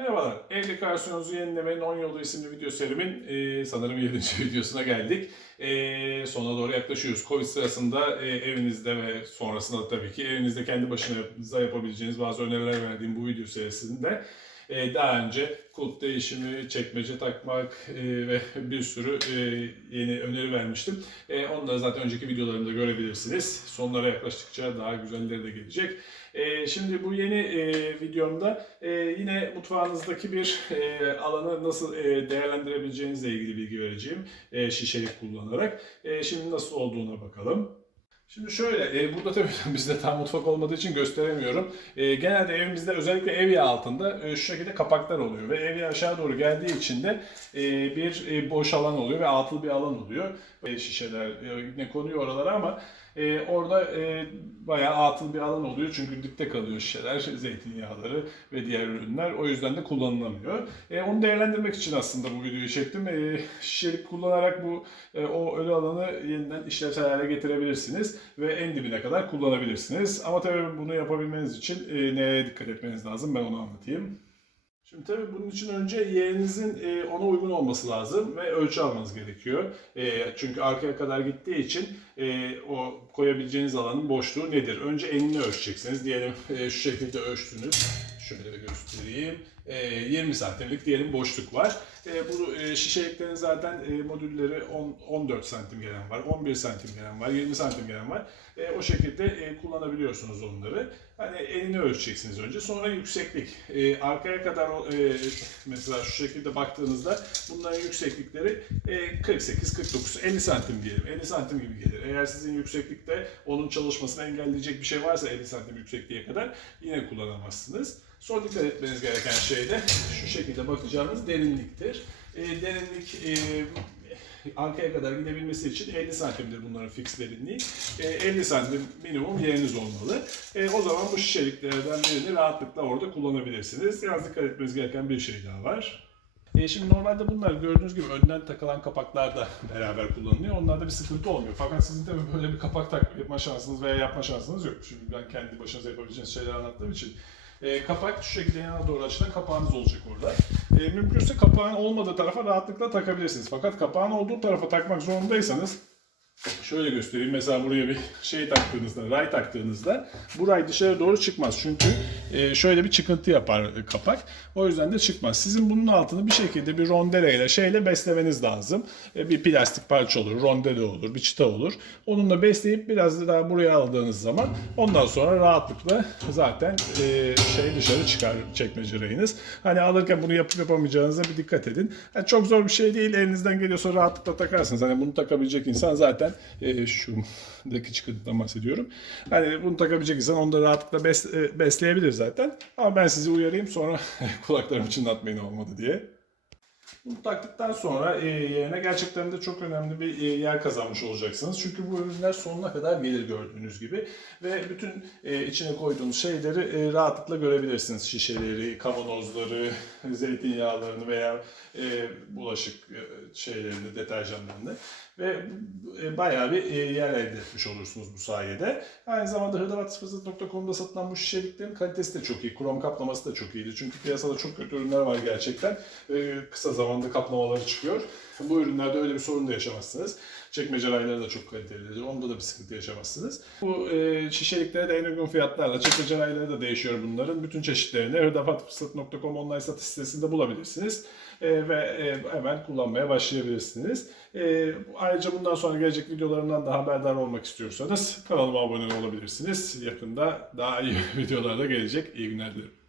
Merhabalar, ev dekorasyonunuzu yenilemenin 10 yolu isimli video serimin e, sanırım 7. videosuna geldik. E, sona doğru yaklaşıyoruz. Covid sırasında e, evinizde ve sonrasında tabii ki evinizde kendi başınıza yapabileceğiniz bazı öneriler verdiğim bu video serisinde daha önce kulp değişimi, çekmece takmak e, ve bir sürü e, yeni öneri vermiştim. E, onları zaten önceki videolarımda görebilirsiniz. Sonlara yaklaştıkça daha güzelleri de gelecek. E, şimdi bu yeni e, videomda e, yine mutfağınızdaki bir e, alanı nasıl e, değerlendirebileceğinizle ilgili bilgi vereceğim e, şişelik kullanarak. E, şimdi nasıl olduğuna bakalım. Şimdi şöyle, e, burada tabii bizde tam mutfak olmadığı için gösteremiyorum. E, genelde evimizde özellikle ev yağı altında e, şu şekilde kapaklar oluyor ve ev yağı aşağı doğru geldiği için de e, bir e, boş alan oluyor ve atıl bir alan oluyor. E, şişeler e, yine konuyor oralara ama e, orada e, bayağı atıl bir alan oluyor çünkü dipte kalıyor şişeler, zeytinyağları ve diğer ürünler. O yüzden de kullanılamıyor. E, onu değerlendirmek için aslında bu videoyu çektim. E, şişelik kullanarak bu e, o ölü alanı yeniden işlevsel hale getirebilirsiniz ve en dibine kadar kullanabilirsiniz. Ama tabii bunu yapabilmeniz için e, neye dikkat etmeniz lazım ben onu anlatayım. Şimdi tabii bunun için önce yerinizin e, ona uygun olması lazım ve ölçü almanız gerekiyor. E, çünkü arkaya kadar gittiği için e, o koyabileceğiniz alanın boşluğu nedir? Önce enini ölçeceksiniz. Diyelim şu şekilde ölçtünüz. Şöyle göstereyim. E, 20 santimlik diyelim boşluk var. E, bu e, şişeliklerin zaten e, modülleri 10, 14 santim gelen var, 11 santim gelen var, 20 santim gelen var. E, o şekilde e, kullanabiliyorsunuz onları. Hani enini ölçeceksiniz önce. Sonra yükseklik. E, arkaya kadar e, mesela şu şekilde baktığınızda bunların yükseklikleri e, 48, 49, 50 santim diyelim. 50 santim gibi gelir. Eğer sizin yükseklikte onun çalışmasını engelleyecek bir şey varsa 50 santim yüksekliğe kadar yine kullanamazsınız. Son dikkat etmeniz gereken şey de şu şekilde bakacağınız derinliktir. E, derinlik e, arkaya kadar gidebilmesi için 50 santimdir bunların fix derinliği. E, 50 santim minimum yeriniz olmalı. E, o zaman bu şişeliklerden birini rahatlıkla orada kullanabilirsiniz. Yalnız dikkat etmeniz gereken bir şey daha var. E, şimdi normalde bunlar gördüğünüz gibi önden takılan kapaklar da beraber kullanılıyor. Onlarda bir sıkıntı olmuyor. Fakat sizin tabii böyle bir kapak takma şansınız veya yapma şansınız yok. Şimdi ben kendi başınıza yapabileceğiniz şeyleri anlattığım için. E, kapak şu şekilde yana doğru açılan kapağınız olacak orada. E, mümkünse kapağın olmadığı tarafa rahatlıkla takabilirsiniz. Fakat kapağın olduğu tarafa takmak zorundaysanız Şöyle göstereyim. Mesela buraya bir şey taktığınızda, ray taktığınızda bu ray dışarı doğru çıkmaz. Çünkü e, şöyle bir çıkıntı yapar kapak. O yüzden de çıkmaz. Sizin bunun altını bir şekilde bir rondeleyle şeyle beslemeniz lazım. E, bir plastik parça olur, rondele olur, bir çıta olur. Onunla besleyip biraz daha buraya aldığınız zaman ondan sonra rahatlıkla zaten e, şey dışarı çıkar çekmece rayınız. Hani alırken bunu yapıp yapamayacağınıza bir dikkat edin. Yani çok zor bir şey değil. Elinizden geliyorsa rahatlıkla takarsınız. Hani bunu takabilecek insan zaten e, şuradaki çıkıntıdan bahsediyorum. Hani bunu takabilecek insan onu da rahatlıkla e, besleyebilir zaten. Ama ben sizi uyarayım sonra kulaklarımı çınlatmayın olmadı diye. Bunu taktıktan sonra e, yerine gerçekten de çok önemli bir e, yer kazanmış olacaksınız. Çünkü bu ürünler sonuna kadar gelir gördüğünüz gibi. Ve bütün e, içine koyduğunuz şeyleri e, rahatlıkla görebilirsiniz. Şişeleri, kavanozları, zeytinyağlarını veya e, bulaşık e, şeylerini, deterjanlarını. Ve e, bayağı bir e, yer elde etmiş olursunuz bu sayede. Aynı zamanda hırdavatfırsat.com'da satılan bu şişeliklerin kalitesi de çok iyi. Krom kaplaması da çok iyiydi. Çünkü piyasada çok kötü ürünler var gerçekten. E, kısa zamanda kaplamaları çıkıyor. Bu ürünlerde öyle bir sorun da yaşamazsınız. Çekmece rayları da çok kalitelidir. Onda da bir sıkıntı yaşamazsınız. Bu e, şişeliklere de en uygun fiyatlarla çekmece rayları da değişiyor bunların. Bütün çeşitlerini hırdavatfırsat.com online satış sitesinde bulabilirsiniz. E, ve e, hemen kullanmaya başlayabilirsiniz. E, ayrıca bundan sonra gelecek videolarımdan da haberdar olmak istiyorsanız kanalıma abone olabilirsiniz. Yakında daha iyi videolar da gelecek. İyi günler dilerim.